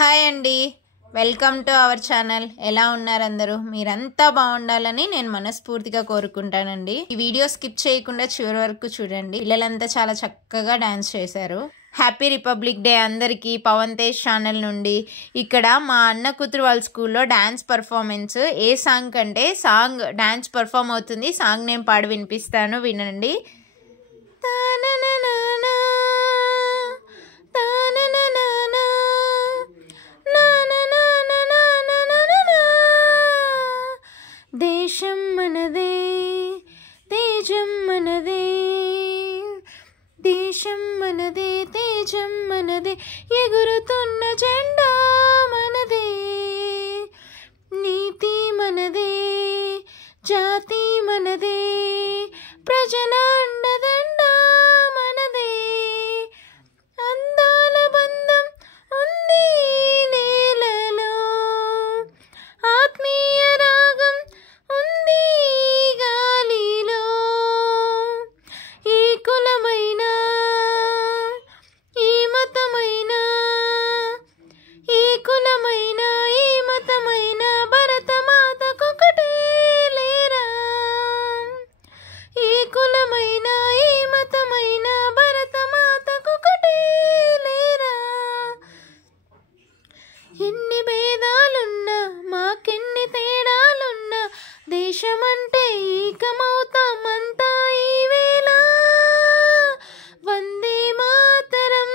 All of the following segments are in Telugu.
హాయ్ అండి, వెల్కమ్ టు అవర్ ఛానల్. ఎలా ఉన్నారు అందరూ? మీరంతా బాగుండాలని నేను మనస్ఫూర్తిగా కోరుకుంటానండి. ఈ వీడియో స్కిప్ చేయకుండా చివరి వరకు చూడండి. పిల్లలంతా చాలా చక్కగా డాన్స్ చేశారు. హ్యాపీ రిపబ్లిక్ డే అందరికీ పవన్ తేజ్ ఛానల్ నుండి. ఇక్కడ మా అన్న కూతురు వాళ్ళ స్కూల్లో డాన్స్ పర్ఫార్మెన్స్ ఏ సాంగ్ కంటే సాంగ్ డాన్స్ పర్ఫామ్ అవుతుంది. సాంగ్ నేను పాడి వినిపిస్తాను, వినండి. దేశం మనదే, తేజం మనదే, దేశం మనదే, తేజం మనదే, ఎగురుతున్న జెండా మనదే, నీతి మనదే, జాతి మనదే, ప్రజల అండదండ మనదే, అందాల బంధం ఉంది నేలలో, ఆత్మీయ రాగం ఉంది గాలిలో, ఈ కులమైన ఈ మతమైన, ఈ కులమైన ఈ మతమైన భరతమాతకొకటే లేరా, ఈ కులమైన ఈ మతమైన భరతమాతకొకటే లేరా, ఎన్ని భేదాలున్నా మాకెన్ని తేడాలున్నా దేశమంటే ఏకమవుతామంతా ఈ వేళ. వందే మాతరం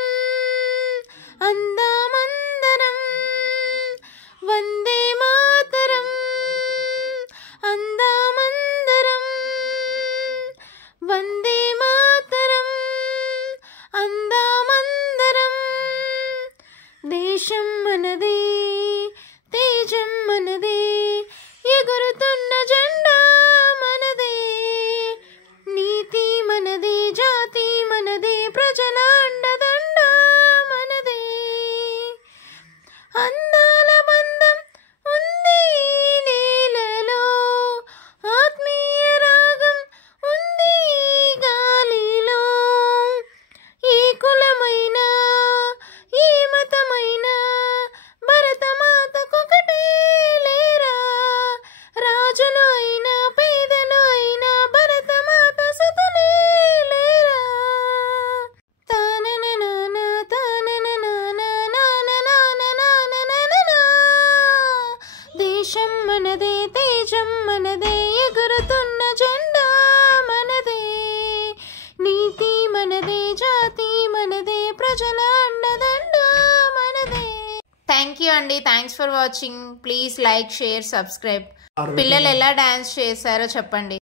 అందామందరం, వందే మాతరం అందామందరం, వందే మాతరం అందామందరం, దేశం మనదే, తేజం మనదే, ఎగురుతున్న జెండా మనదే, నీతి మనదే, జాతి మనదే, ప్రజల అండదండ మనదే, అందాల బంధం ఉంది నేలలో, ఆత్మీయ రాగం ఉంది గాలిలో, ఈ కులమైన ఈ మతమైన భరతమాతకొకటే లేరా, రాజులు అయినా పేదలు అయినా భరతమాత సుతులే లేరా. తానననాన తానననాన నాననాననాననాననా, దేశం మనదే, తేజం మనదే, ఎగురుతున్న జెండా మనదే, నీతి మనదే, జాతి మనదే, ప్రజల అండదండ మనదే. థ్యాంక్ యూ అండి. Thanks for watching. Please like, share, subscribe. పిల్లలు ఎలా డాన్స్ చేశారో చెప్పండి.